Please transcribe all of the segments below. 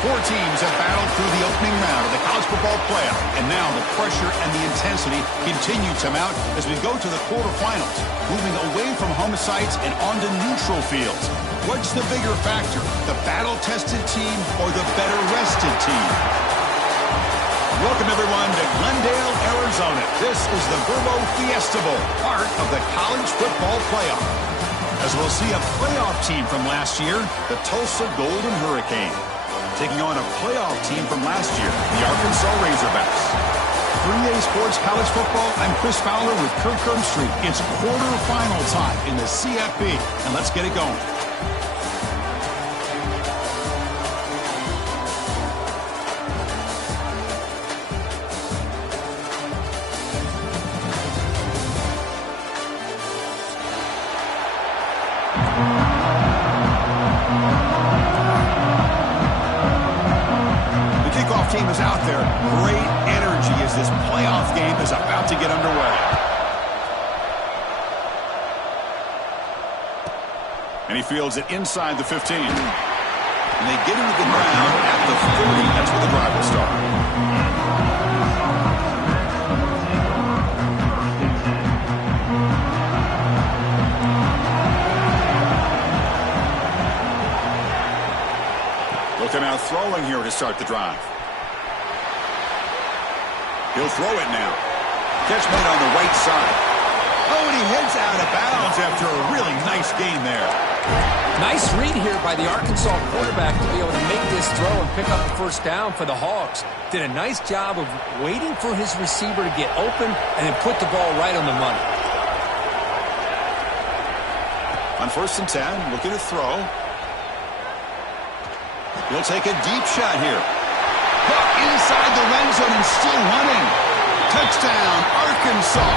Four teams have battled through the opening round of the college football playoff, and now the pressure and the intensity continue to mount as we go to the quarterfinals, moving away from home sites and onto neutral fields. What's the bigger factor, the battle-tested team or the better-rested team? Welcome, everyone, to Glendale, Arizona. This is the Verbo Fiesta Bowl, part of the college football playoff. As we'll see a playoff team from last year, the Tulsa Golden Hurricane, taking on a playoff team from last year, the Arkansas Razorbacks. 3A Sports College Football, I'm Chris Fowler with Kirk Herbstreit. It's quarterfinal time in the CFB, and let's get it going. Team is out there. Great energy as this playoff game is about to get underway. And he fields it inside the 15. And they get into the ground at the 40. That's where the drive will start. Looking out throwing here to start the drive. He'll throw it now. Catch made on the right side. Oh, and he heads out of bounds after a really nice gain there. Nice read here by the Arkansas quarterback to be able to make this throw and pick up the first down for the Hogs. Did a nice job of waiting for his receiver to get open and then put the ball right on the money. On 1st and 10, looking to throw. He'll take a deep shot here. Inside the red zone and still running. Touchdown, Arkansas,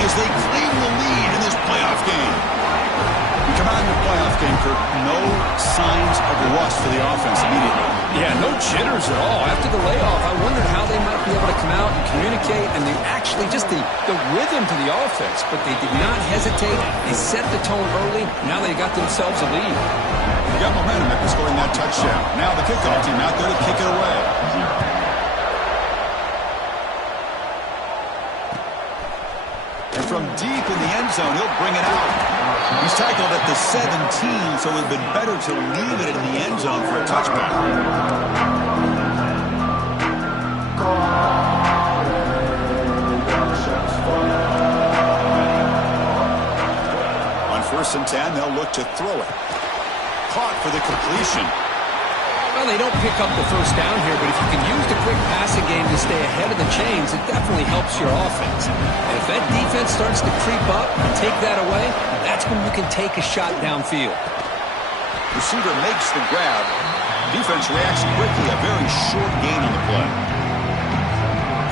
as they claim the lead in this playoff game. We come out in the playoff game, Kirk, no signs of rust for the offense immediately. Yeah, no jitters at all. After the layoff, I wondered how they might be able to come out and communicate, and they actually just the rhythm to the offense, but they did not hesitate. They set the tone early. Now they got themselves a lead. They got momentum after scoring that touchdown. Now the kickoff team out there to kick it away. And from deep in the end zone, he'll bring it out. He's tackled at the 17, so it would have been better to leave it in the end zone for a touchback. On 1st and 10, they'll look to throw it. Caught for the completion. Well, they don't pick up the first down here, but if you can use the quick passing game to stay ahead of the chains, it definitely helps your offense. And if that defense starts to creep up and take that away, that's when you can take a shot downfield. Receiver makes the grab. Defense reacts quickly. A very short gain on the play.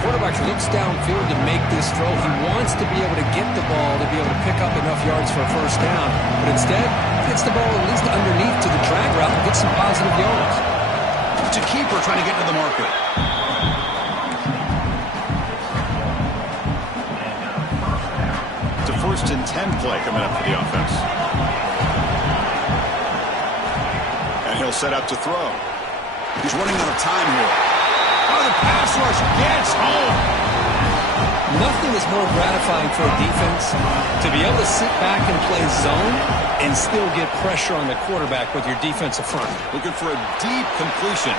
Quarterback looks downfield to make this throw. He wants to be able to get the ball to be able to pick up enough yards for a first down, but instead gets the ball at least underneath to the drag route and gets some positive yards. It's a keeper trying to get into the market. It's a 1st and 10 play coming up for the offense. And he'll set up to throw. He's running out of time here. Oh, the pass rush gets home. Nothing is more gratifying for a defense to be able to sit back and play zone and still get pressure on the quarterback with your defensive front. Looking for a deep completion.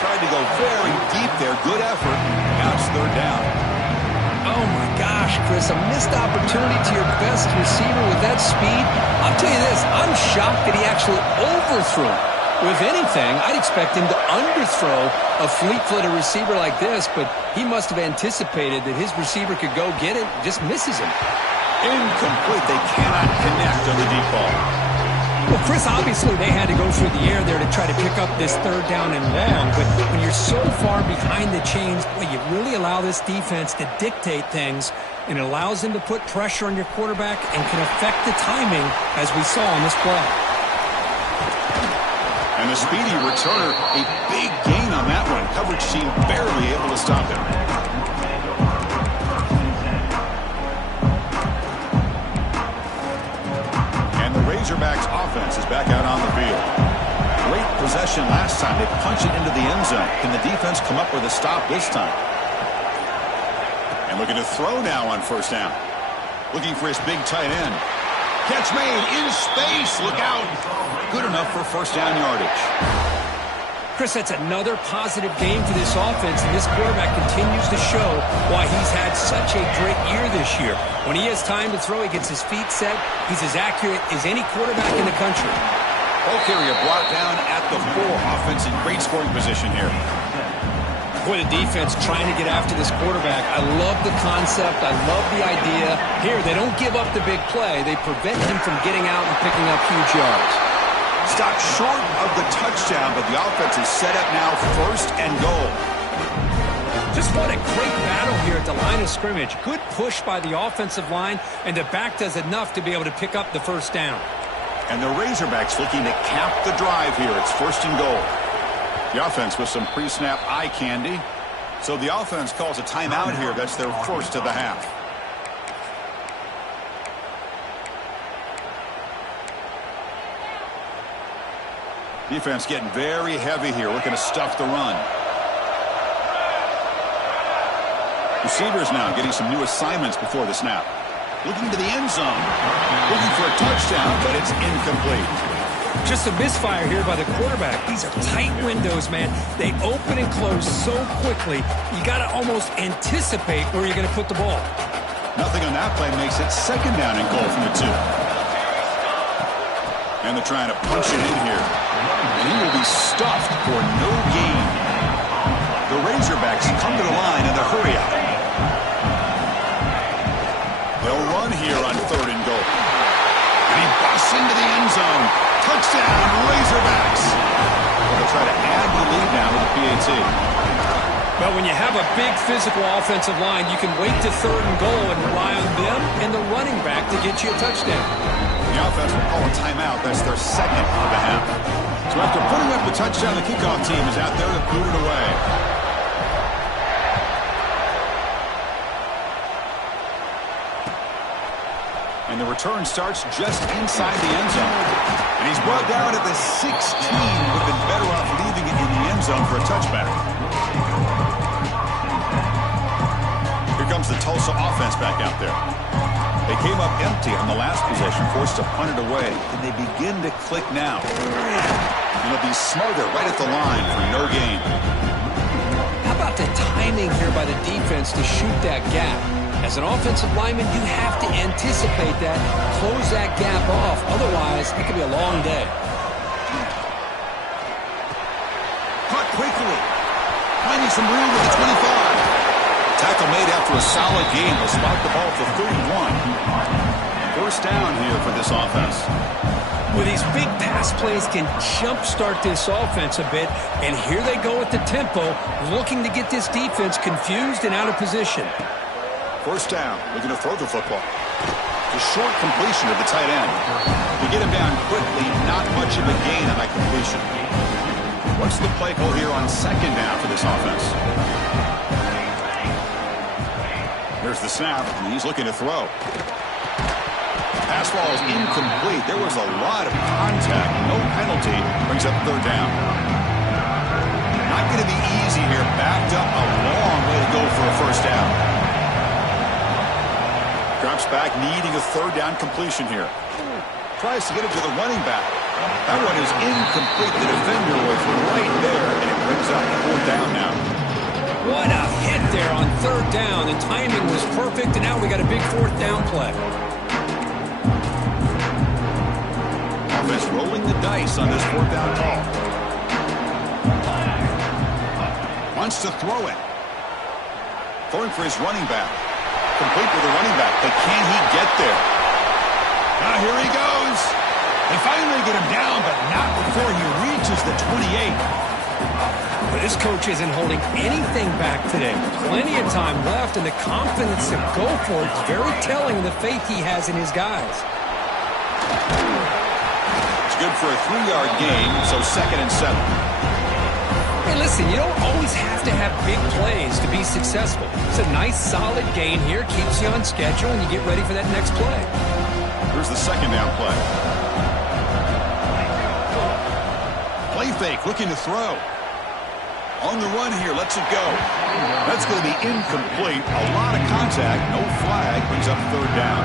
Tried to go very deep there. Good effort. Now it's 3rd down. Oh, my gosh, Chris. A missed opportunity to your best receiver with that speed. I'll tell you this. I'm shocked that he actually overthrew him. If anything, I'd expect him to underthrow a fleet-footed receiver like this, but he must have anticipated that his receiver could go get it, just misses him. Incomplete. They cannot connect on the deep ball. Well, Chris, obviously they had to go through the air there to try to pick up this 3rd down and long, but when you're so far behind the chains, boy, you really allow this defense to dictate things, and it allows them to put pressure on your quarterback and can affect the timing, as we saw on this play. And the speedy returner, a big gain on that one. Coverage team barely able to stop him. And the Razorbacks offense is back out on the field. Great possession last time. They punched it into the end zone. Can the defense come up with a stop this time? And looking to throw now on first down. Looking for his big tight end. Catch made in space. Look out. Good enough for first down yardage. Chris, that's another positive game for this offense, and this quarterback continues to show why he's had such a great year this year. When he has time to throw, he gets his feet set. He's as accurate as any quarterback in the country. Ball carrier brought down at the 4. Offense in great scoring position here. Boy, the defense trying to get after this quarterback. I love the concept. I love the idea. Here, they don't give up the big play. They prevent him from getting out and picking up huge yards. Stopped short of the touchdown, but the offense is set up now first and goal. Just what a great battle here at the line of scrimmage. Good push by the offensive line, and the back does enough to be able to pick up the first down. And the Razorbacks looking to cap the drive here. It's first and goal. The offense with some pre-snap eye candy. So the offense calls a timeout here. That's their first of the half. Defense getting very heavy here, looking to stuff the run. Receivers now getting some new assignments before the snap. Looking to the end zone. Looking for a touchdown, but it's incomplete. Just a misfire here by the quarterback. These are tight windows, man. They open and close so quickly, you got to almost anticipate where you're going to put the ball. Nothing on that play makes it second down and goal from the 2. And they're trying to punch it in here. And he will be stuffed for no gain. The Razorbacks come to the line in the hurry out. They'll run here on third and goal. And he busts into the end zone. Touchdown, Razorbacks. They'll try to add the lead now with the PAT. But when you have a big physical offensive line, you can wait to third and goal and rely on them and the running back to get you a touchdown. The offense will call a timeout. That's their second of the half. So after putting up the touchdown, the kickoff team is out there to boot it away. And the return starts just inside the end zone. And he's brought down at the 16. Would have been better off leaving it in the end zone for a touchback. Here comes the Tulsa offense back out there. They came up empty on the last possession, forced to punt it away. And they begin to click now. And they'll be smarter right at the line for no gain. How about the timing here by the defense to shoot that gap? As an offensive lineman, you have to anticipate that, close that gap off. Otherwise, it could be a long day. Caught quickly. Finding some room at the 25. Tackle made after a solid game. They'll spot the ball for 31. First down here for this offense. Well, these big pass plays can jumpstart this offense a bit, and here they go at the tempo, looking to get this defense confused and out of position. First down, looking to throw the football. The short completion of the tight end. To get him down quickly, not much of a gain on that completion. What's the play call here on second down for this offense? There's the snap, and he's looking to throw. Pass ball is incomplete. There was a lot of contact. No penalty. Brings up third down. Not going to be easy here. Backed up a long way to go for a first down. Drops back, needing a third down completion here. Tries to get it to the running back. That one is incomplete. The defender was right there, and it brings up fourth down now. What a hit there on third down. The timing was perfect, and now we got a big fourth down play. Offense rolling the dice on this fourth down call. Wants to throw it. Throwing for his running back. Complete with the running back, but can he get there? Now here he goes. They finally get him down, but not before he reaches the 28. But this coach isn't holding anything back today. Plenty of time left, and the confidence to go for it is very telling of the faith he has in his guys. It's good for a 3-yard gain, so 2nd and 7. Hey, listen, you don't always have to have big plays to be successful. It's a nice, solid gain here. Keeps you on schedule, and you get ready for that next play. Here's the second down play. Play fake, looking to throw. On the run here, lets it go. That's going to be incomplete. A lot of contact, no flag, brings up third down.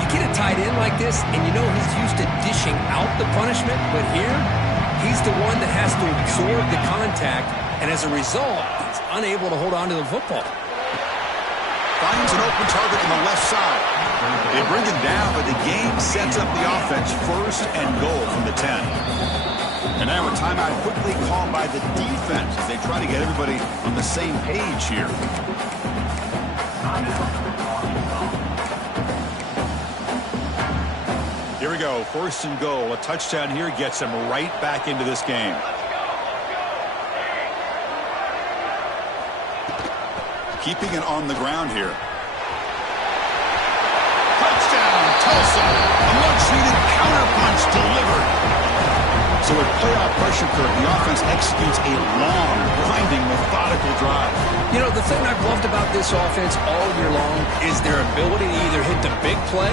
You get a tight end like this, and you know he's used to dishing out the punishment, but here, he's the one that has to absorb the contact, and as a result, he's unable to hold on to the football. Finds an open target on the left side. They bring him down, but the game sets up the offense first and goal from the 10. And now a timeout quickly called by the defense as they try to get everybody on the same page here. Here we go, first and goal. A touchdown here gets them right back into this game. Keeping it on the ground here. Touchdown, Tulsa. A much-needed counterpunch delivered. So with playoff pressure curve, the offense executes a long, grinding, methodical drive. You know, the thing I've loved about this offense all year long is their ability to either hit the big play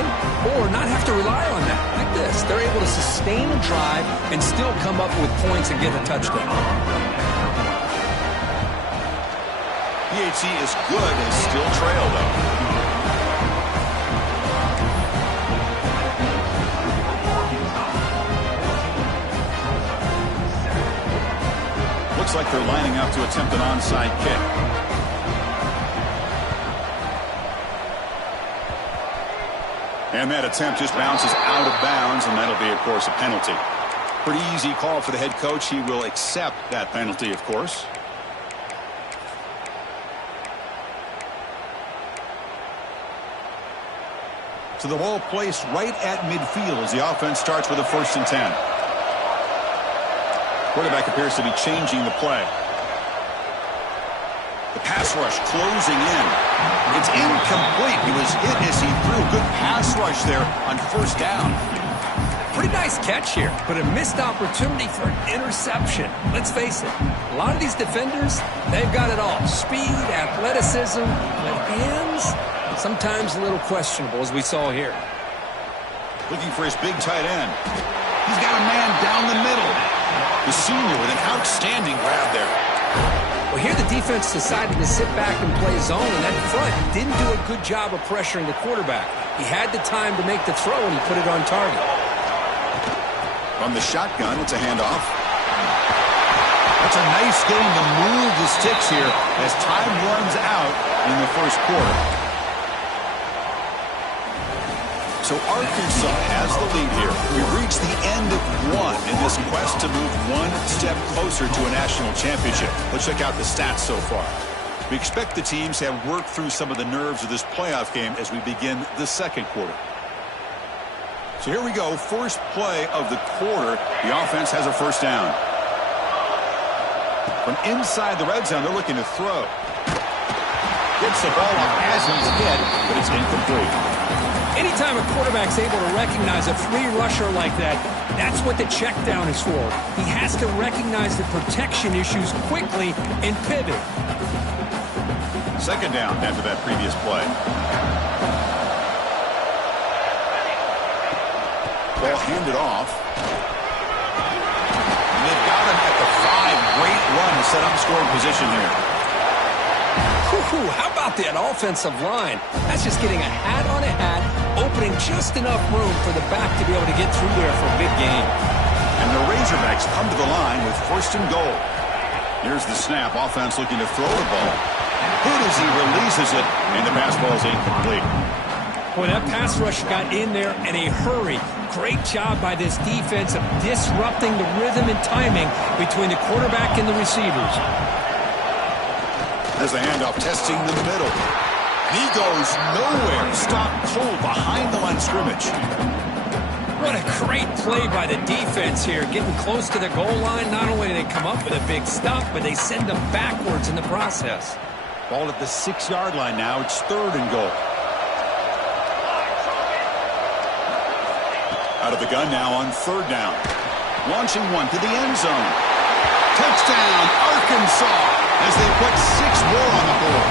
or not have to rely on that. Like this, they're able to sustain a drive and still come up with points and get a touchdown. PHC is good and still trail, though. Looks like they're lining up to attempt an onside kick. And that attempt just bounces out of bounds, and that'll be, of course, a penalty. Pretty easy call for the head coach. He will accept that penalty, of course. So the ball placed right at midfield as the offense starts with a 1st and 10. Quarterback appears to be changing the play. The pass rush closing in. It's incomplete. He was hit as he threw. Good pass rush there on 1st down. Pretty nice catch here, but a missed opportunity for an interception. Let's face it, a lot of these defenders, they've got it all. Speed, athleticism, but hands, sometimes a little questionable, as we saw here. Looking for his big tight end. He's got a man down the middle. The senior with an outstanding grab there. Well, here the defense decided to sit back and play zone, and that front didn't do a good job of pressuring the quarterback. He had the time to make the throw, and he put it on target. From the shotgun, it's a handoff. That's a nice game to move the sticks here as time runs out in the 1st quarter. So Arkansas has the lead here. We've reached the end of one in this quest to move one step closer to a national championship. Let's check out the stats so far. We expect the teams to have worked through some of the nerves of this playoff game as we begin the 2nd quarter. So here we go, first play of the quarter. The offense has a 1st down. From inside the red zone, they're looking to throw. Gets the ball off as he's hit, but it's incomplete. Anytime a quarterback's able to recognize a free rusher like that, that's what the check down is for. He has to recognize the protection issues quickly and pivot. 2nd down after that previous play. Ball handed off. And they've got him at the 5. Great run to set up scoring position here. How about that offensive line? That's just getting a hat on a hat, opening just enough room for the back to be able to get through there for a big gain. And the Razorbacks come to the line with 1st and goal. Here's the snap. Offense looking to throw the ball. Good as he releases it, and the pass ball is incomplete. Boy, that pass rush got in there in a hurry. Great job by this defense of disrupting the rhythm and timing between the quarterback and the receivers. There's a handoff testing the middle. He goes nowhere. Stopped cold behind the line of scrimmage. What a great play by the defense here. Getting close to the goal line, not only do they come up with a big stop, but they send them backwards in the process. Ball at the 6-yard line now. It's 3rd and goal. Out of the gun now on 3rd down. Launching one to the end zone. Touchdown, Arkansas, as they put 6 more on the board.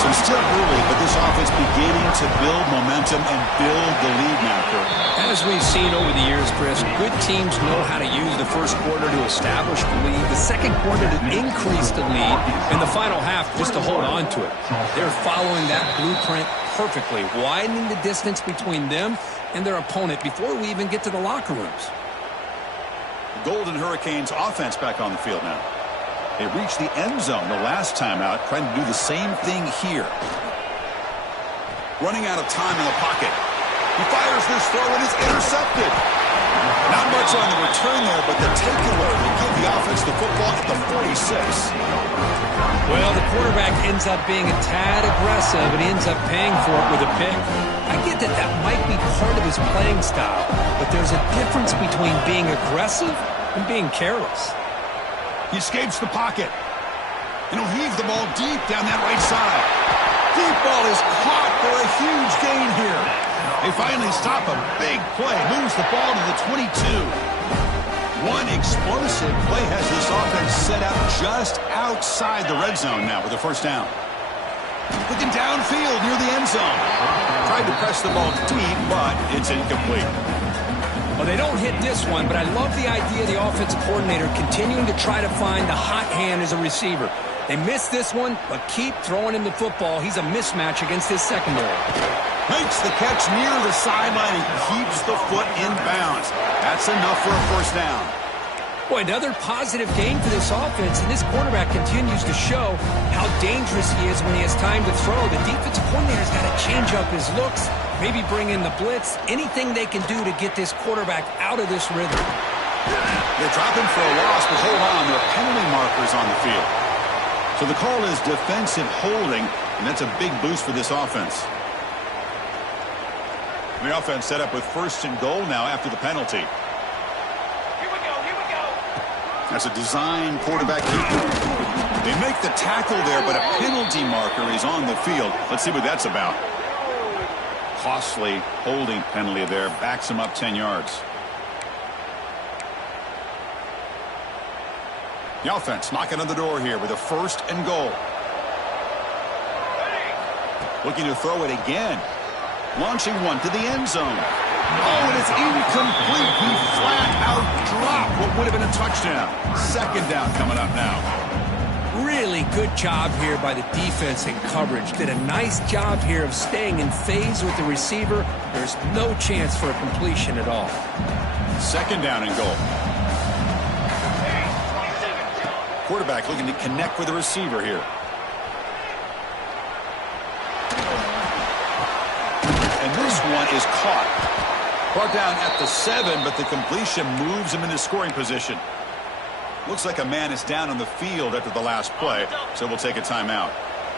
So it's still early, but this offense beginning to build momentum and build the lead now, Kurt. As we've seen over the years, Chris, good teams know how to use the first quarter to establish the lead, the second quarter to increase the lead, and the final half just to hold on to it. They're following that blueprint perfectly, widening the distance between them and their opponent before we even get to the locker rooms. Golden Hurricanes offense back on the field now. They reached the end zone the last time out, trying to do the same thing here. Running out of time in the pocket. He fires this throw and it's intercepted. Not much on the return there, but the takeaway will give the offense the football at the 46. Well, the quarterback ends up being a tad aggressive, and he ends up paying for it with a pick. I get that that might be part of his playing style, but there's a difference between being aggressive and being careless. He escapes the pocket. And he'll heave the ball deep down that right side. Deep ball is caught for a huge gain here. They finally stop a big play. Moves the ball to the 22. One explosive play has this offense set out just outside the red zone now with a first down. Looking downfield near the end zone. Tried to press the ball deep, but it's incomplete. Well, they don't hit this one, but I love the idea of the offensive coordinator continuing to try to find the hot hand as a receiver. They missed this one, but keep throwing him the football. He's a mismatch against his secondary. Makes the catch near the sideline and keeps the foot in bounds. That's enough for a first down. Boy, another positive gain for this offense, and this quarterback continues to show how dangerous he is when he has time to throw. The defensive coordinator's got to change up his looks, maybe bring in the blitz, anything they can do to get this quarterback out of this rhythm. They drop him for a loss, but hold on. There are penalty markers on the field. So the call is defensive holding, and that's a big boost for this offense. The offense set up with first and goal now after the penalty. That's a design quarterback keeper. They make the tackle there, but a penalty marker is on the field. Let's see what that's about. Costly holding penalty there. Backs him up 10 yards. The offense knocking on the door here with a first and goal. Looking to throw it again. Launching one to the end zone. Oh, and it's incomplete. He flat out dropped what would have been a touchdown. Second down coming up now. Really good job here by the defense in coverage. Did a nice job here of staying in phase with the receiver. There's no chance for a completion at all. Second down and goal. Quarterback looking to connect with the receiver here. And this one is caught. Brought down at the 7, but the completion moves him into scoring position. Looks like a man is down on the field after the last play, so we'll take a timeout.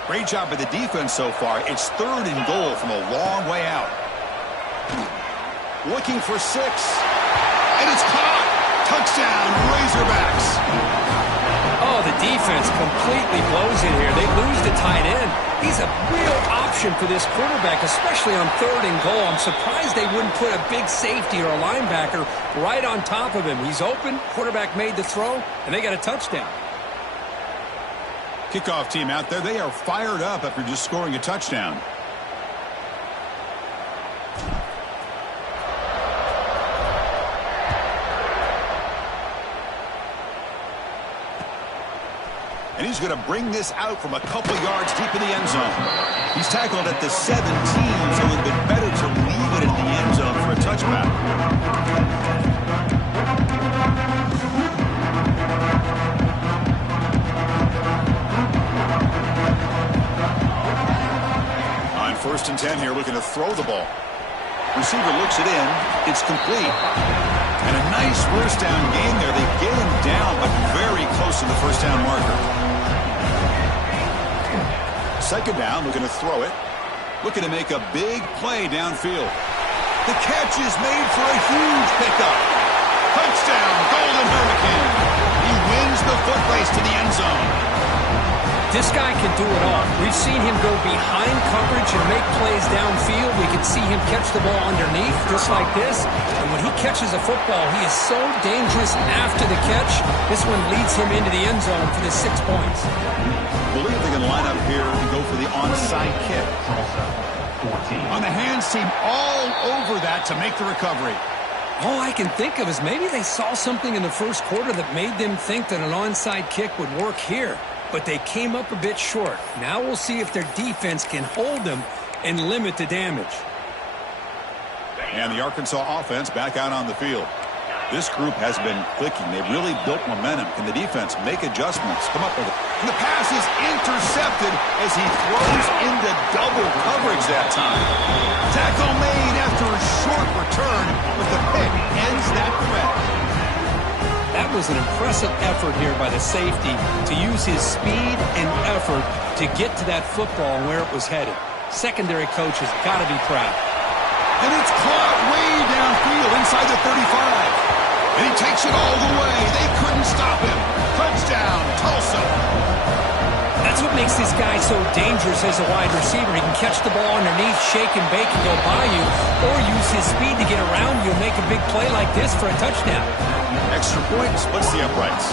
Great job by the defense so far. It's third and goal from a long way out. Looking for 6. And it's caught. Touchdown, Razorbacks. Oh, the defense completely blows it here. They lose the tight end. He's a real option for this quarterback, especially on third and goal. I'm surprised they wouldn't put a big safety or a linebacker right on top of him. He's open. Quarterback made the throw, and they got a touchdown. Kickoff team out there. They are fired up after just scoring a touchdown. And he's going to bring this out from a couple yards deep in the end zone. He's tackled at the 17, so it would have been better to leave it in the end zone for a touchback. On first and 10 here, looking to throw the ball. Receiver looks it in. It's complete. And a nice first down gain there. They get him down, but very close to the first down marker. Second down, looking to throw it. Looking to make a big play downfield. The catch is made for a huge pickup. Touchdown, Golden Hurricane. He wins the foot race to the end zone. This guy can do it all. We've seen him go behind coverage and make plays downfield. We can see him catch the ball underneath, just like this. And when he catches a football, he is so dangerous after the catch. This one leads him into the end zone for the 6 points. believe they can line up here and go for the onside kick. On the hands team, all over that to make the recovery. All I can think of is maybe they saw something in the first quarter that made them think that an onside kick would work here. But they came up a bit short. Now we'll see if their defense can hold them and limit the damage. And the Arkansas offense back out on the field. This group has been clicking. They've really built momentum. Can the defense make adjustments? Come up with it. And the pass is intercepted as he throws into double coverage that time. Tackle made after a short return, but the pick ends that threat. That was an impressive effort here by the safety to use his speed and effort to get to that football and where it was headed. Secondary coach has got to be proud. And it's caught way downfield inside the 35. And he takes it all the way. They couldn't stop him. Touchdown, Tulsa. That's what makes this guy so dangerous as a wide receiver. He can catch the ball underneath, shake and bake and go by you, or use his speed to get around you and make a big play like this for a touchdown. Extra point splits the uprights.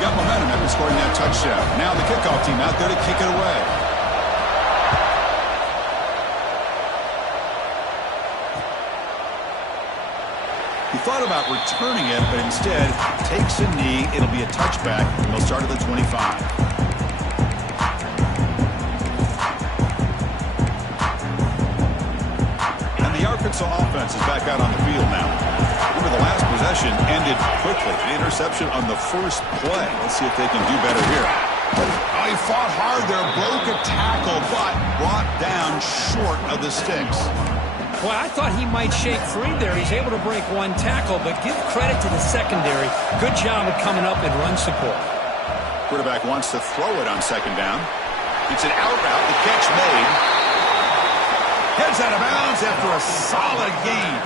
Got momentum after scoring that touchdown. Now the kickoff team out there to kick it away. He thought about returning it, but instead takes a knee. It'll be a touchback. They'll start at the 25. And the Arkansas offense is back out on the field now. Remember, the last possession ended quickly. An interception on the first play. Let's see if they can do better here. Oh, he fought hard there, broke a tackle, but brought down short of the sticks. Well, I thought he might shake free there. He's able to break one tackle, but give credit to the secondary. Good job of coming up and run support. Quarterback wants to throw it on second down. It's an out route. The catch made. Heads out of bounds after a solid gain.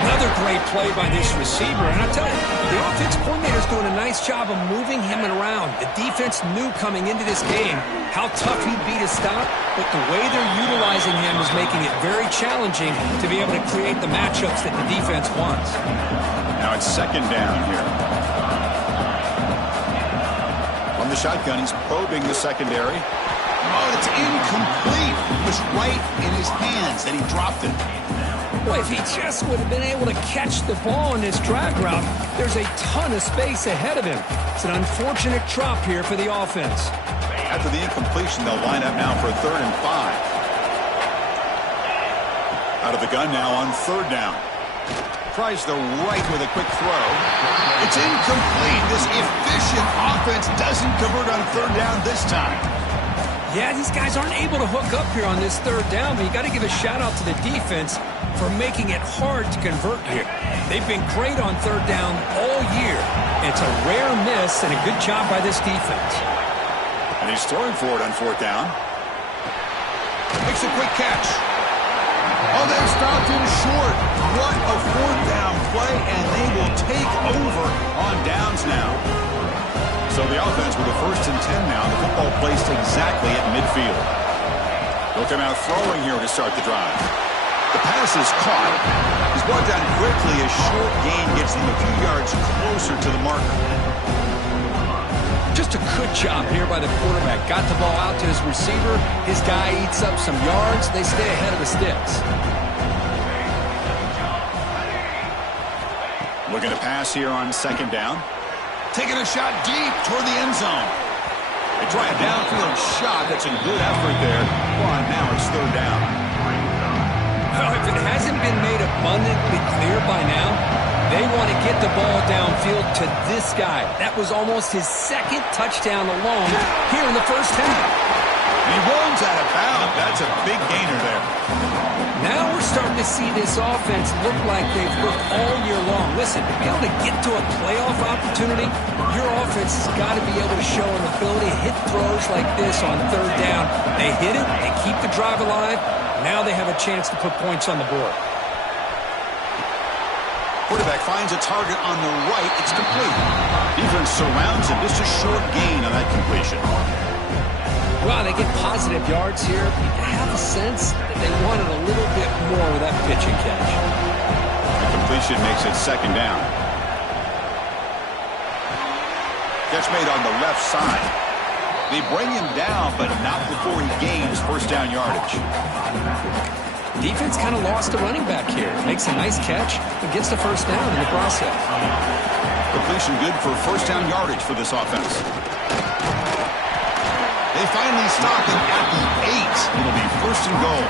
Another great play by this receiver. And I'll tell you, the offense coordinator's doing a nice job of moving him around. The defense knew coming into this game how tough he'd be to stop, but the way they're utilizing him is making it very challenging to be able to create the matchups that the defense wants. Now it's second down here. From the shotgun, he's probing the secondary. Oh, it's incomplete. It was right in his hands, and he dropped it. Well, if he just would have been able to catch the ball in this drag route, there's a ton of space ahead of him. It's an unfortunate drop here for the offense. After the incompletion, they'll line up now for a 3rd and 5. Out of the gun now on 3rd down. Tries the right with a quick throw. It's incomplete. This efficient offense doesn't convert on 3rd down this time. Yeah, these guys aren't able to hook up here on this 3rd down, but you got to give a shout-out to the defense for making it hard to convert here. They've been great on 3rd down all year. It's a rare miss and a good job by this defense. And he's throwing for it on 4th down. Makes a quick catch. Oh, they stopped him short. What a 4th down play, and they will take over on downs now. So the offense with the 1st and 10 now. The football placed exactly at midfield. They'll come out throwing here to start the drive. The pass is caught. He's brought down quickly. A short gain gets them a few yards closer to the marker. Just a good job here by the quarterback. Got the ball out to his receiver. His guy eats up some yards. They stay ahead of the sticks. Looking to pass here on 2nd down. Taking a shot deep toward the end zone. They try a downfield shot. That's a good effort there. Well, now it's 3rd down. Well, if it hasn't been made abundantly clear by now, they want to get the ball downfield to this guy. That was almost his 2nd touchdown alone here in the first half. He runs out of bounds. That's a big gainer there. Now we're starting to see this offense look like they've looked all year long. Listen, to be able to get to a playoff opportunity, your offense has got to be able to show an ability to hit throws like this on 3rd down. They hit it, they keep the drive alive. Now they have a chance to put points on the board. Quarterback finds a target on the right. It's complete. Defense surrounds him. Just a short gain on that completion. Well, they get positive yards here. You have a sense that they wanted a little bit more with that pitch and catch. The completion makes it 2nd down. Catch made on the left side. They bring him down, but not before he gains first down yardage. Defense kind of lost the running back here. Makes a nice catch, but gets the first down in the process. Completion good for first down yardage for this offense. They finally stop him at the 8. It'll be first and goal.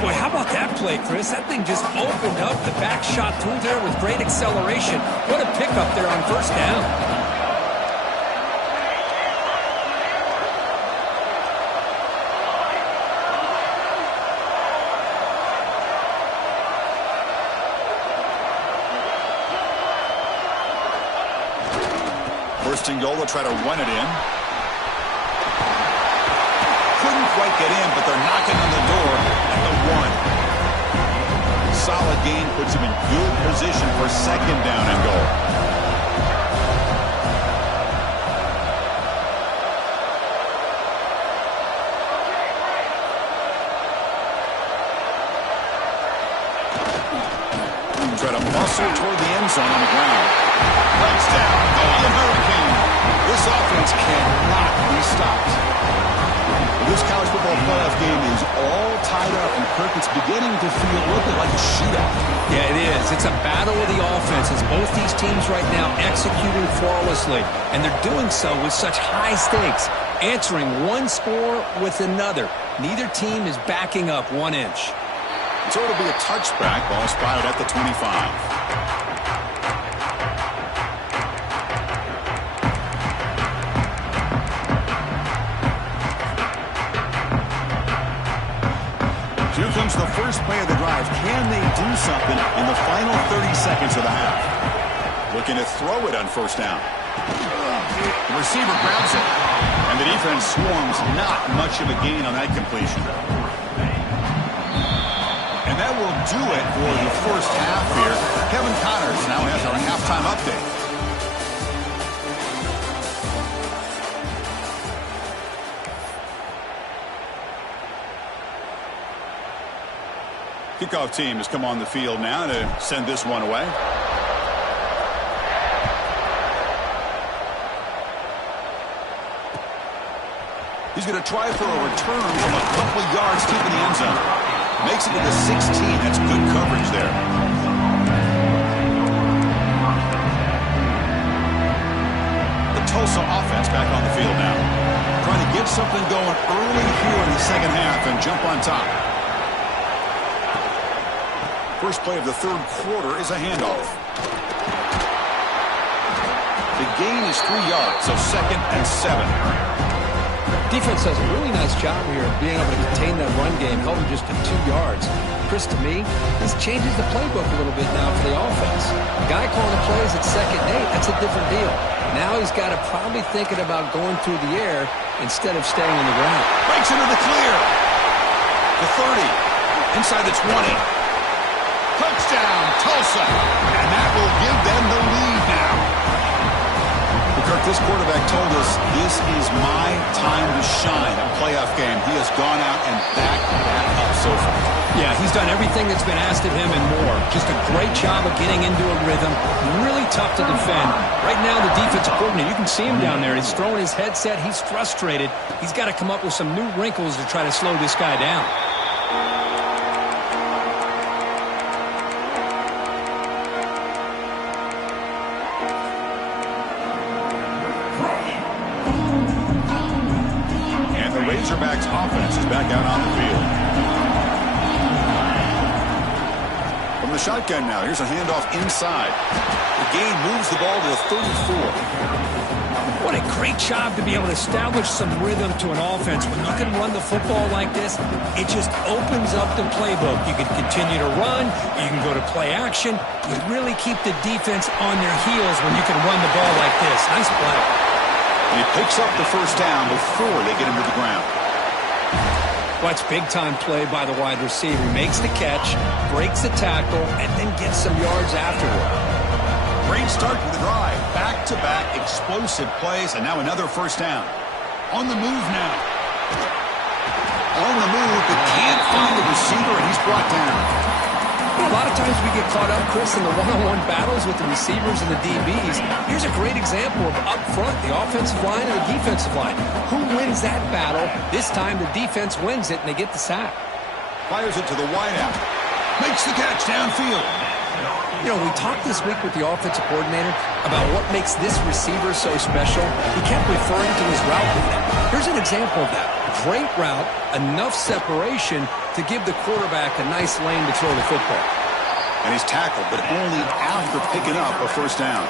Boy, how about that play, Chris? That thing just opened up. The back shot through there with great acceleration. What a pickup there on first down. First and goal, they'll try to run it in. Couldn't quite get in, but they're knocking on the door at the 1. Solid gain puts him in good position for second down and goal. Try to muscle toward the end zone on the ground. Touchdown, go the Hurricane. This offense cannot be stopped. This college football playoff game is all tied up, and Kirk, it's beginning to feel a little bit like a shootout. Yeah, it is. It's a battle of the offenses. Both these teams right now executing flawlessly, and they're doing so with such high stakes, answering one score with another. Neither team is backing up 1 inch. So it'll be a touchback. Ball spotted at the 25. Here comes the first play of the drive. Can they do something in the final 30 seconds of the half? Looking to throw it on first down. The receiver grabs it, and the defense swarms. Not much of a gain on that completion. And that will do it for the first half here. Kevin Connors now has our halftime update. Kickoff team has come on the field now to send this one away. He's going to try for a return from a couple of yards deep in the end zone. Makes it to the 16. That's good coverage there. The Tulsa offense back on the field now. Trying to get something going early here in the second half and jump on top. First play of the third quarter is a handoff. The gain is 3 yards, so 2nd and 7. Defense does a really nice job here of being able to contain that run game, held him just to 2 yards. Chris, to me, this changes the playbook a little bit now for the offense. The guy calling the plays at 2nd and 8, that's a different deal. Now he's got to probably thinking about going through the air instead of staying on the ground. Breaks into the clear. The 30. Inside the 20. Touchdown, Tulsa. And that will give them the lead now. Kirk, this quarterback told us this is my time to shine. A playoff game. He has gone out and backed that up so far. Yeah, he's done everything that's been asked of him and more. Just a great job of getting into a rhythm. Really tough to defend. Right now, the defensive coordinator, you can see him down there. He's throwing his headset. He's frustrated. He's got to come up with some new wrinkles to try to slow this guy down. Razorbacks offense is back out on the field. From the shotgun now, here's a handoff inside. The gain moves the ball to the 34. What a great job to be able to establish some rhythm to an offense. When you can run the football like this, it just opens up the playbook. You can continue to run. You can go to play action. You really keep the defense on their heels when you can run the ball like this. Nice play. And he picks up the first down before they get him to the ground. Watch big-time play by the wide receiver. Makes the catch, breaks the tackle, and then gets some yards afterward. Great start to the drive. Back-to-back explosive plays, and now another first down. On the move now. On the move, but can't find the receiver, and he's brought down. A lot of times we get caught up, Chris, in the one-on-one battles with the receivers and the DBs. Here's a great example of up front, the offensive line and the defensive line. Who wins that battle? This time the defense wins it, and they get the sack. Fires it to the wideout. Makes the catch downfield. You know, we talked this week with the offensive coordinator about what makes this receiver so special. He kept referring to his route movement. Here's an example of that. Great route, enough separation to give the quarterback a nice lane to throw the football. And he's tackled, but only after picking up a first down.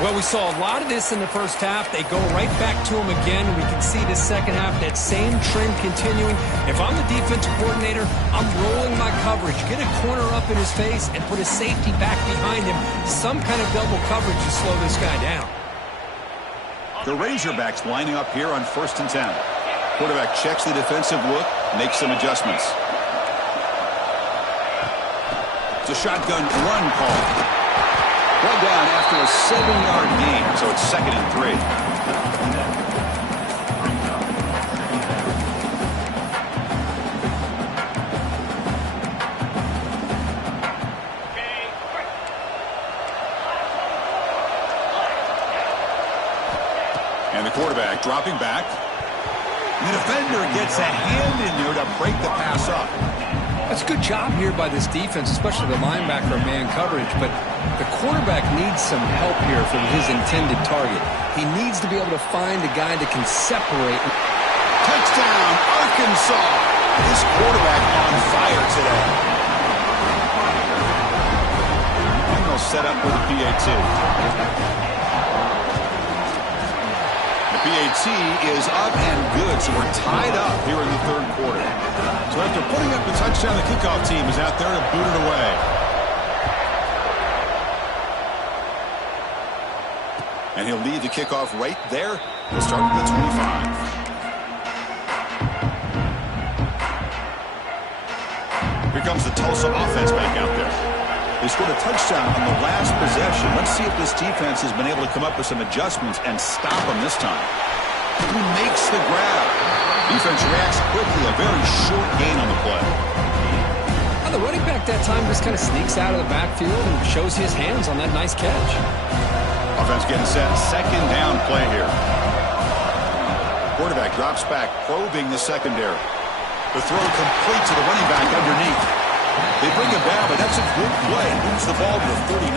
Well, we saw a lot of this in the first half. They go right back to him again. We can see the second half, that same trend continuing. If I'm the defensive coordinator, I'm rolling my coverage. Get a corner up in his face and put a safety back behind him. Some kind of double coverage to slow this guy down. The Razorbacks lining up here on 1st and 10. Quarterback checks the defensive look, makes some adjustments. It's a shotgun run call. Brought down after a 7-yard gain, so it's 2nd and 3. And the quarterback dropping back. The defender gets a hand in there to break the pass up. That's a good job here by this defense, especially the linebacker man coverage, but the quarterback needs some help here from his intended target. He needs to be able to find a guy that can separate. Touchdown, Arkansas! This quarterback on fire today. And they'll set up with a PAT. The PAT is up and good, so we're tied up here in the 3rd quarter. So after putting up the touchdown, the kickoff team is out there to boot it away. And he'll leave the kickoff right there. He'll start at the 25. Here comes the Tulsa offense back out there. They scored a touchdown on the last possession. Let's see if this defense has been able to come up with some adjustments and stop them this time. Who makes the grab? Defense reacts quickly. A very short gain on the play. Now the running back that time just kind of sneaks out of the backfield and shows his hands on that nice catch. Offense getting set. 2nd down play here. Quarterback drops back, probing the secondary. The throw complete to the running back underneath. They bring him down, but that's a good play. Moves the ball to the 39.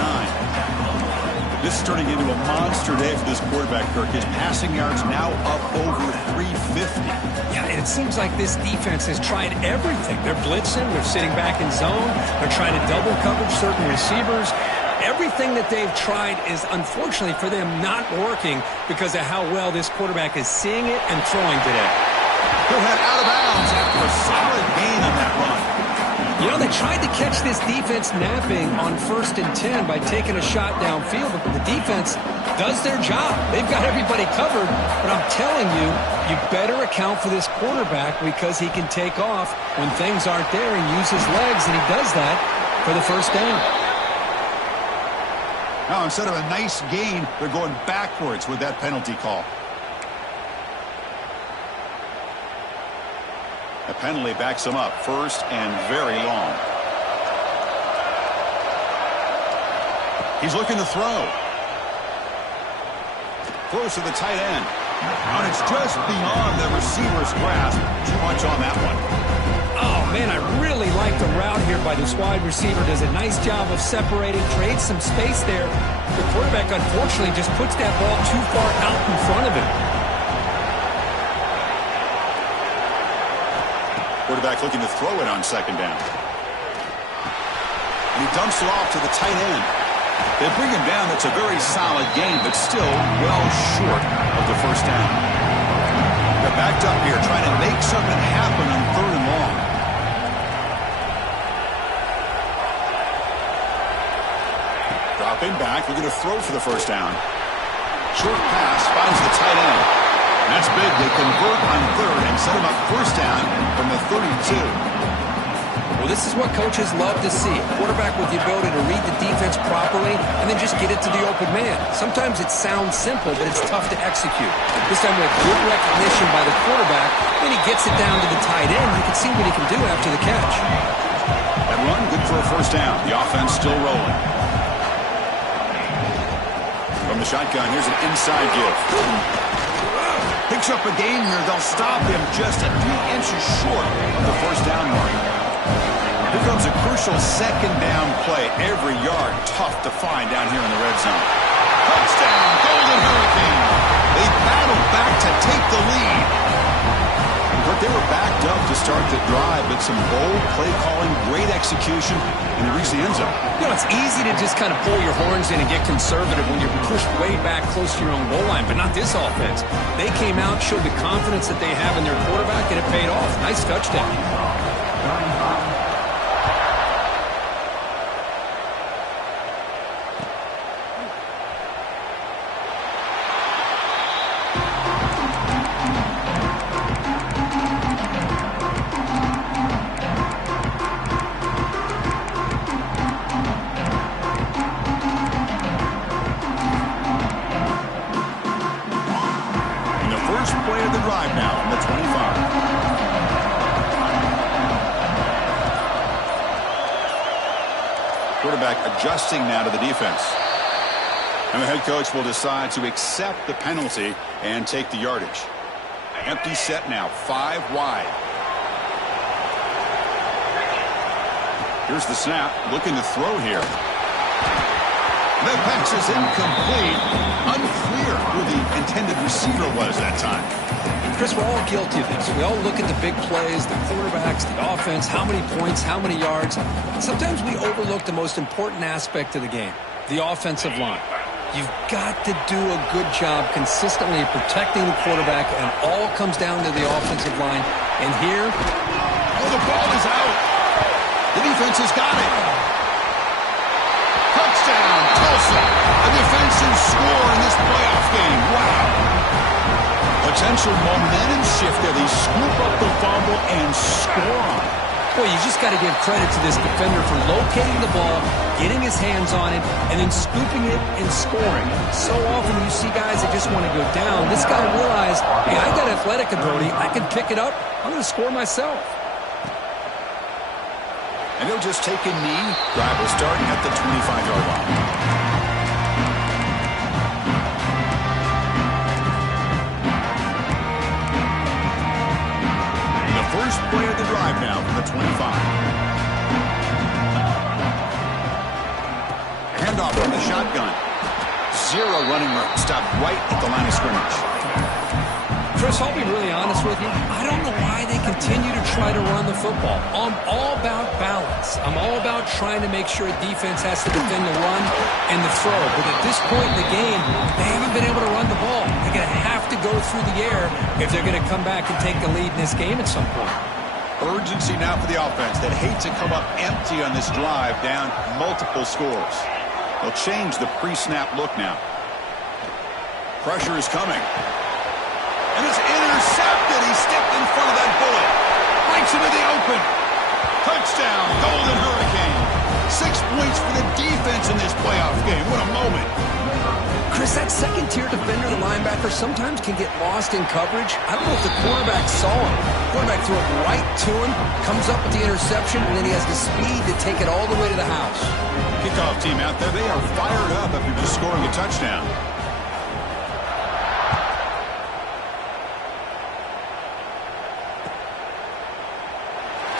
This is turning into a monster day for this quarterback, Kirk. His passing yards now up over 350. Yeah, and it seems like this defense has tried everything. They're blitzing. They're sitting back in zone. They're trying to double coverage certain receivers. Everything that they've tried is, unfortunately for them, not working because of how well this quarterback is seeing it and throwing today. He'll head out of bounds after a solid gain on that run. You know, they tried to catch this defense napping on 1st and 10 by taking a shot downfield, but the defense does their job. They've got everybody covered, but I'm telling you, you better account for this quarterback because he can take off when things aren't there and use his legs, and he does that for the first down. Now, instead of a nice gain, they're going backwards with that penalty call. The penalty backs him up, 1st and very long. He's looking to throw. Throws to the tight end. And it's just beyond the receiver's grasp. Too much on that one. Oh, man, I really like the route here by this wide receiver. Does a nice job of separating, creates some space there. The quarterback, unfortunately, just puts that ball too far out in front of him. Quarterback looking to throw it on 2nd down. And he dumps it off to the tight end. They bring him down. That's a very solid gain, but still well short of the first down. They're backed up here trying to make something happen on 3rd and long. Dropping back, looking to throw for the first down. Short pass finds the tight end. And that's big. They convert on 3rd and set him up first down from the 32. Well, this is what coaches love to see. A quarterback with the ability to read the defense properly and then just get it to the open man. Sometimes it sounds simple, but it's tough to execute. This time with good recognition by the quarterback, then he gets it down to the tight end. You can see what he can do after the catch. That run, good for a first down. The offense still rolling. From the shotgun, here's an inside give. Picks up a gain here. They'll stop him just a few inches short of the first down mark. Here comes a crucial second down play. Every yard tough to find down here in the red zone. Touchdown, Golden Hurricane. They battled back to take the lead. But they were backed up to start the drive, but some bold play calling, great execution, and they reached the end zone. You know, it's easy to just kind of pull your horns in and get conservative when you're pushed way back close to your own goal line, but not this offense. They came out, showed the confidence that they have in their quarterback, and it paid off. Nice touchdown. Adjusting now to the defense. And the head coach will decide to accept the penalty and take the yardage. Empty set now, 5 wide. Here's the snap, looking to throw here. The pass is incomplete. Unclear who the intended receiver was that time. Chris, we're all guilty of this. We all look at the big plays, the quarterbacks, the offense, how many points, how many yards. Sometimes we overlook the most important aspect of the game, the offensive line. You've got to do a good job consistently protecting the quarterback, and all comes down to the offensive line. And here, the ball is out. The defense has got it. Touchdown, Tulsa. A defensive score in this playoff game. Wow. Potential momentum shift there. They scoop up the fumble and score on it. Boy, you just got to give credit to this defender for locating the ball, getting his hands on it, and then scooping it and scoring. So often you see guys that just want to go down. This guy realized, hey, I got athletic ability. I can pick it up. I'm going to score myself. And he'll just take a knee. Drive will start at the 25-yard line. First play of the drive now from the 25. Handoff from the shotgun. Zero running room. Stopped right at the line of scrimmage. Chris, I'll be really honest with you. I don't know why they continue to try to run the football. I'm all about balance. I'm all about trying to make sure a defense has to defend the run and the throw. But at this point in the game, they haven't been able to run the ball. They're going to have to go through the air if they're going to come back and take the lead in this game at some point. Urgency now for the offense that hate to come up empty on this drive, down multiple scores. They'll change the pre-snap look now. Pressure is coming. And it's intercepted. He stepped in front of that bullet. Breaks into the open. Touchdown, Golden Hurricane. 6 points for the defense in this playoff game. What a moment. Chris, that second-tier defender, the linebacker, sometimes can get lost in coverage. I don't know if the quarterback saw him. The quarterback threw it right to him, comes up with the interception, and then he has the speed to take it all the way to the house. Kickoff team out there, they are fired up after just scoring a touchdown.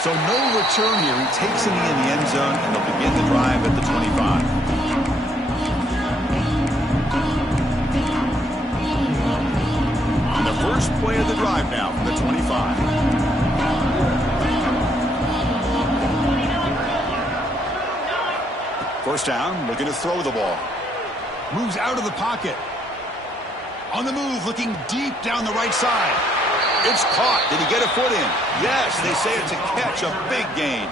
So no return here. He takes a knee in the end zone, and they'll begin the drive at the 25. First play of the drive now from the 25. First down, looking to throw the ball. Moves out of the pocket. On the move, looking deep down the right side. It's caught. Did he get a foot in? Yes, they say it's a catch, a big gain.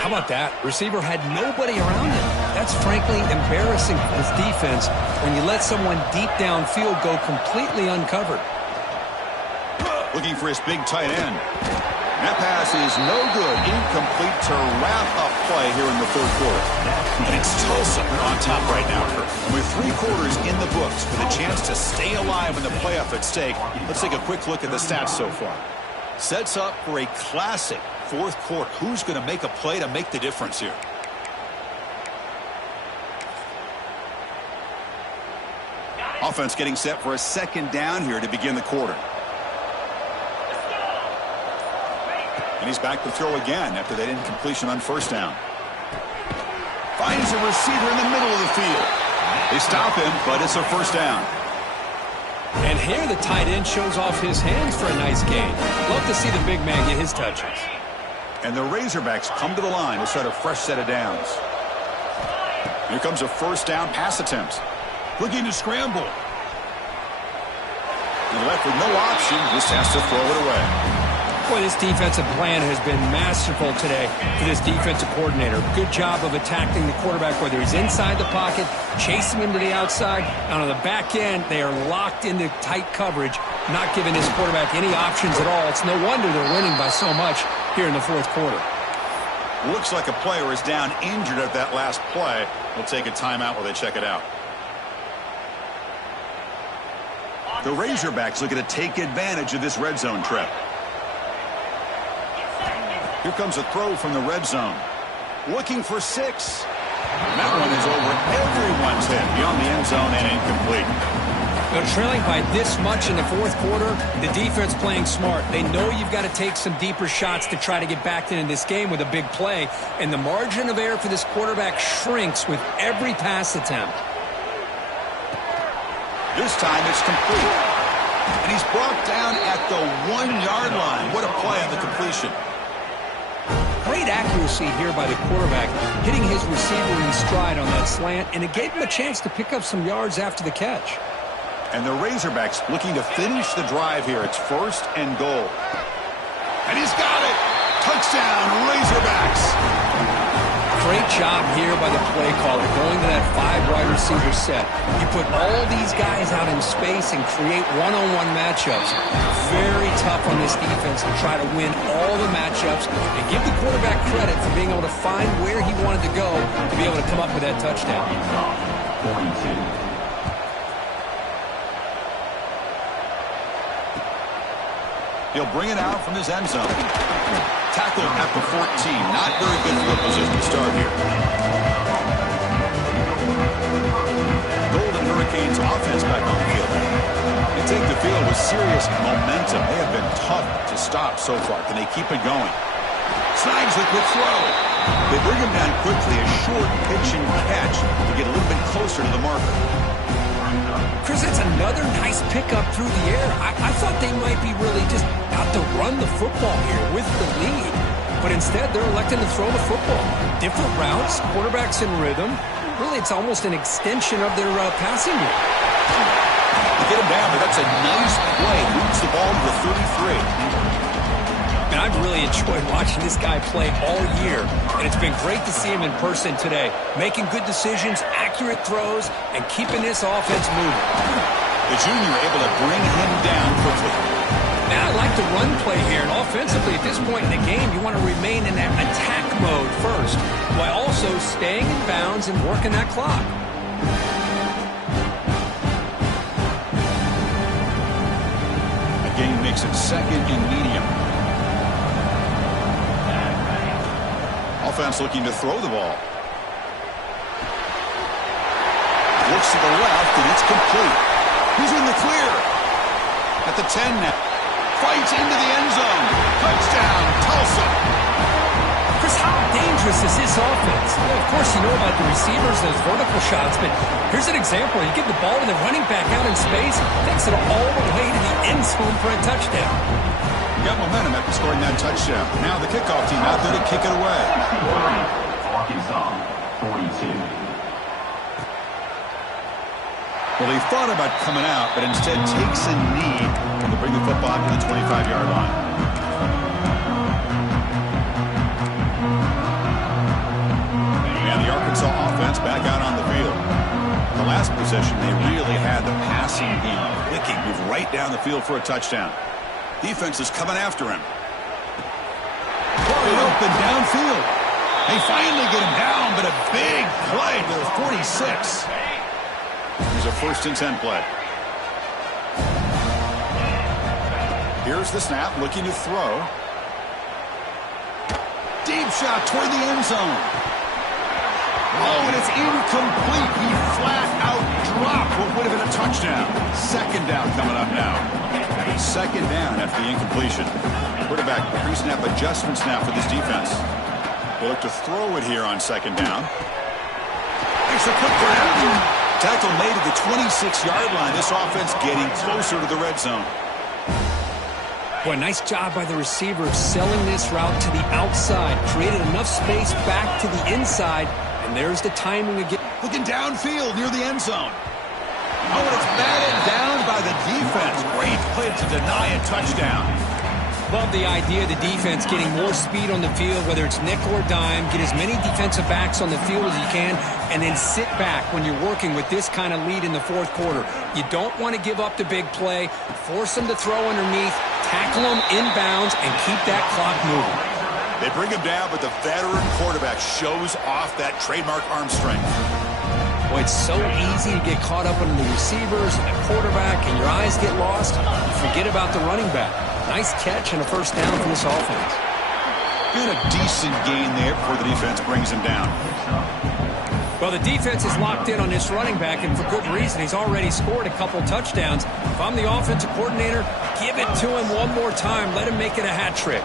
How about that? Receiver had nobody around him. That's frankly embarrassing for this defense when you let someone deep downfield go completely uncovered. Looking for his big tight end. That pass is no good. Incomplete to wrap up play here in the third quarter. And it's Tulsa on top right now. And with 3 quarters in the books with a chance to stay alive in the playoff at stake, let's take a quick look at the stats so far. Sets up for a classic fourth quarter. Who's going to make a play to make the difference here? Offense getting set for a second down here to begin the quarter. And he's back to throw again after that incompletion on first down. Finds a receiver in the middle of the field. They stop him, but it's a first down. And here the tight end shows off his hands for a nice gain. Love to see the big man get his touches. And the Razorbacks come to the line to start a fresh set of downs. Here comes a first down pass attempt. Looking to scramble. And left with no option, just has to throw it away. Boy, this defensive plan has been masterful today for this defensive coordinator. Good job of attacking the quarterback, whether he's inside the pocket, chasing him to the outside, and on the back end, they are locked into tight coverage, not giving this quarterback any options at all. It's no wonder they're winning by so much here in the fourth quarter. Looks like a player is down injured at that last play. We'll take a timeout while they check it out. The Razorbacks looking to take advantage of this red zone trip. Here comes a throw from the red zone. Looking for 6. And that one is over everyone's head beyond the end zone and incomplete. They're trailing by this much in the fourth quarter. The defense playing smart. They know you've got to take some deeper shots to try to get back into this game with a big play. And the margin of error for this quarterback shrinks with every pass attempt. This time it's complete. And he's brought down at the 1-yard line. What a play on the completion. Great accuracy here by the quarterback, hitting his receiver in stride on that slant, and it gave him a chance to pick up some yards after the catch. And the Razorbacks looking to finish the drive here. It's first and goal. And he's got it! Touchdown, Razorbacks! Great job here by the play caller, going to that 5-wide receiver set. You put all these guys out in space and create one-on-one matchups. Very tough on this defense to try to win all the matchups and give the quarterback credit for being able to find where he wanted to go to be able to come up with that touchdown. He'll bring it out from his end zone. Tackled at the 14. Not very good field position to start here. Golden Hurricanes offense back on the field. They take the field with serious momentum. They have been tough to stop so far. Can they keep it going? Snags the quick throw. They bring him down quickly. A short pitch and catch to get a little bit closer to the marker. Chris, that's another nice pickup through the air. I thought they might be really just out to run the football here with the lead. But instead, they're electing to throw the football. Different routes, quarterbacks in rhythm. Really, it's almost an extension of their passing game. Get him down, but that's a nice play. Moves the ball to the 33. And I've really enjoyed watching this guy play all year. And it's been great to see him in person today. Making good decisions, accurate throws, and keeping this offense moving. The junior able to bring him down quickly. Now, I like the run play here. And offensively, at this point in the game, you want to remain in that attack mode first, while also staying in bounds and working that clock. The game makes it second and medium. Offense looking to throw the ball. Looks to the left, and it's complete. He's in the clear. At the 10 now. Fights into the end zone. Touchdown, Tulsa. Chris, how dangerous is this offense? Well, of course, you know about the receivers, those vertical shots, but here's an example. You give the ball to the running back out in space, takes it all the way to the end zone for a touchdown. Got momentum after scoring that touchdown. Now the kickoff team out there to kick it away. Arkansas, 42. Well, he thought about coming out, but instead takes a knee to bring the football to the 25-yard line. And the Arkansas offense back out on the field. The last possession, they really had the passing game clicking, move right down the field for a touchdown. Defense is coming after him. Wide open downfield. They finally get him down, but a big play to the 46. Here's a 1st and 10 play. Here's the snap, looking to throw. Deep shot toward the end zone. Oh, and it's incomplete. He flat out dropped what would have been a touchdown. Second down coming up now. Second down after the incompletion. Quarterback pre-snap adjustments now for this defense. They look to throw it here on second down. Makes a quick grab. Tackle made at the 26-yard line. This offense getting closer to the red zone. Boy, nice job by the receiver of selling this route to the outside. Created enough space back to the inside. And there's the timing again. Looking downfield near the end zone. Oh, and it's batted down by the defense. Great play to deny a touchdown. Love the idea of the defense getting more speed on the field, whether it's nickel or dime. Get as many defensive backs on the field as you can, and then sit back when you're working with this kind of lead in the fourth quarter. You don't want to give up the big play. Force them to throw underneath, tackle them inbounds, and keep that clock moving. They bring him down, but the veteran quarterback shows off that trademark arm strength. Boy, it's so easy to get caught up under the receivers and the quarterback, and your eyes get lost. You forget about the running back. Nice catch and a first down for this offense. And a decent gain there before the defense brings him down. Well, the defense is locked in on this running back, and for good reason. He's already scored a couple touchdowns. If I'm the offensive coordinator, give it to him one more time. Let him make it a hat trick.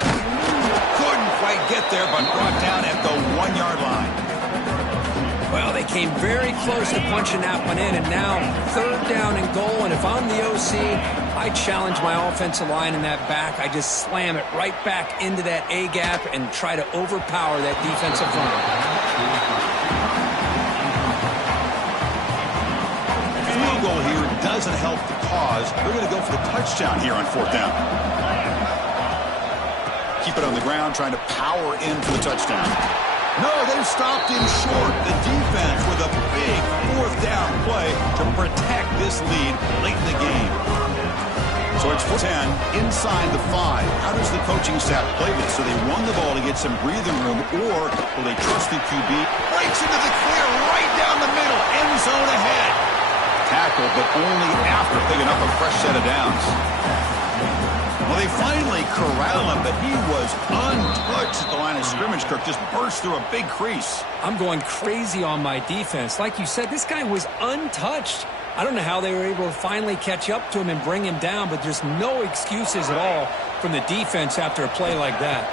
Couldn't quite get there, but brought down at the 1-yard line. Well, they came very close to punching that one in, and now third down and goal. And if I'm the OC, I challenge my offensive line in that back. I just slam it right back into that A-gap and try to overpower that defensive front. Field goal here doesn't help the cause. They're going to go for the touchdown here on fourth down. Keep it on the ground, trying to power in for the touchdown. No, they've stopped him short. The defense with a big fourth down play to protect this lead late in the game. So it's 10 inside the 5. How does the coaching staff play this? So they run the ball to get some breathing room, or will they trust the QB? Breaks into the clear right down the middle. End zone ahead. Tackle, but only after picking up a fresh set of downs. Well, they finally corral him, but he was untouched at the line of scrimmage. Kirk just burst through a big crease. I'm going crazy on my defense. Like you said, this guy was untouched. I don't know how they were able to finally catch up to him and bring him down, but there's no excuses at all from the defense after a play like that.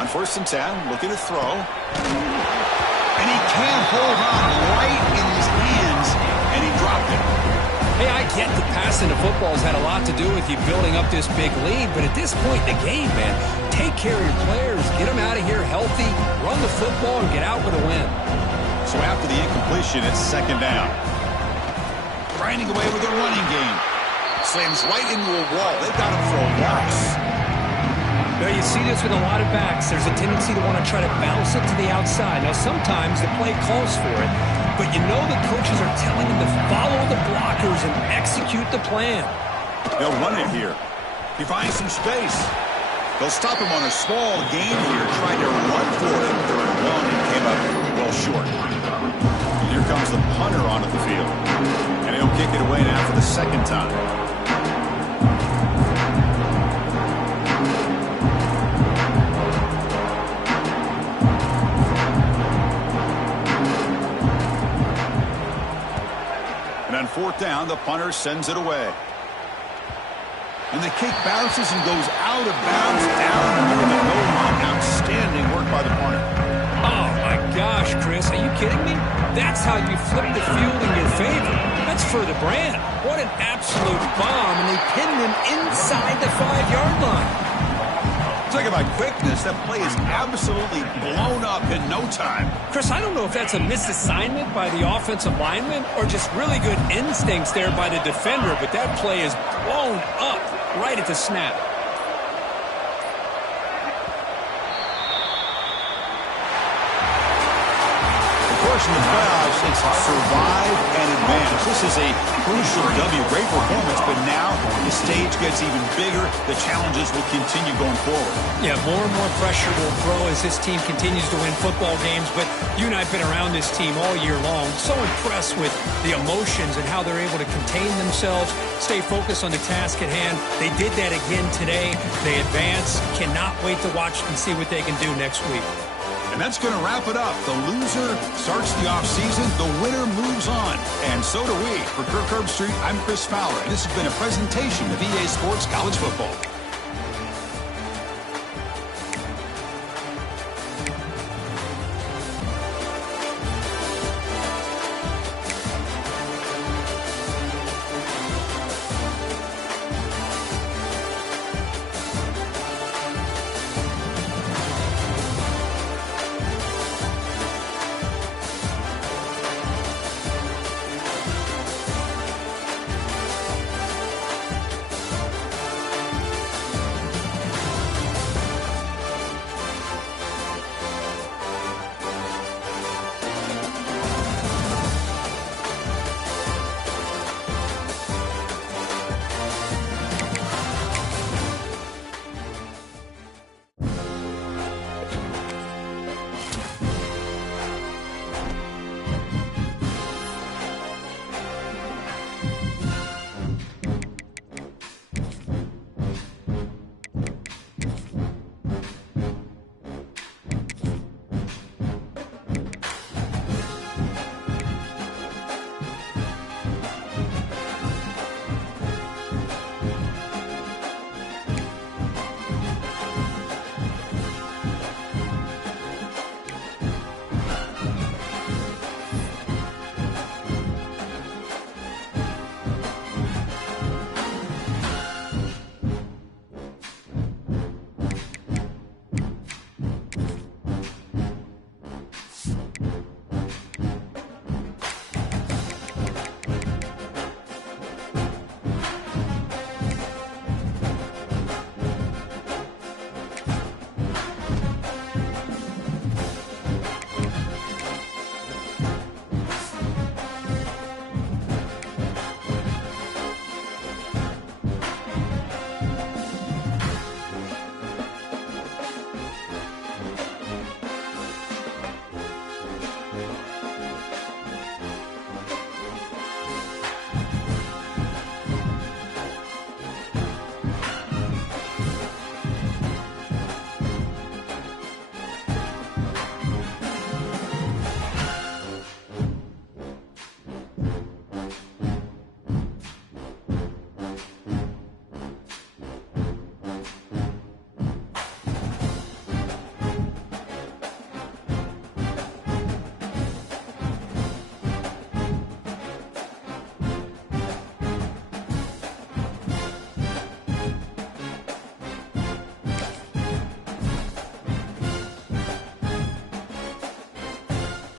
On 1st and 10, looking to throw. And he can't hold on right in his hands, and he dropped it. Hey, I get that passing the football has had a lot to do with you building up this big lead, but at this point in the game, man, take care of your players, get them out of here healthy, run the football, and get out with a win. So after the incompletion, it's second down. Grinding away with a running game. Slams right into a wall. They've got him for a loss. Now, you see this with a lot of backs. There's a tendency to want to try to bounce it to the outside. Now, sometimes the play calls for it, but you know the coaches are telling them to follow the blockers and execute the plan. They'll run it here. He finds some space. They'll stop him on a small gain here, trying to run for it. Third and 1, and came up well short. And here comes the punter onto the field. And he'll kick it away now for the second time. And on fourth down, the punter sends it away. And the kick bounces and goes out of bounds down near the goal line. Outstanding work by the punter. Oh, my gosh, Chris. Are you kidding me? That's how you flip the field in your favor. That's for the brand. What an absolute bomb. And they pinned him inside the 5-yard line. Talk about quickness. That play is absolutely blown up in no time. Chris, I don't know if that's a misassignment by the offensive lineman or just really good instincts there by the defender, but that play is blown up right at the snap. Of course, in the playoffs, it's survive and advance. This is a crucial W. Great performance, but now the stage gets even bigger, the challenges will continue going forward. Yeah, more and more pressure will grow as this team continues to win football games. But you and I have been around this team all year long. So impressed with the emotions and how they're able to contain themselves, stay focused on the task at hand. They did that again today. They advance. Cannot wait to watch and see what they can do next week. And that's going to wrap it up. The loser starts the offseason. The winner moves on. And so do we. For Kirk Herbstreit, I'm Chris Fowler. And this has been a presentation of EA Sports College Football.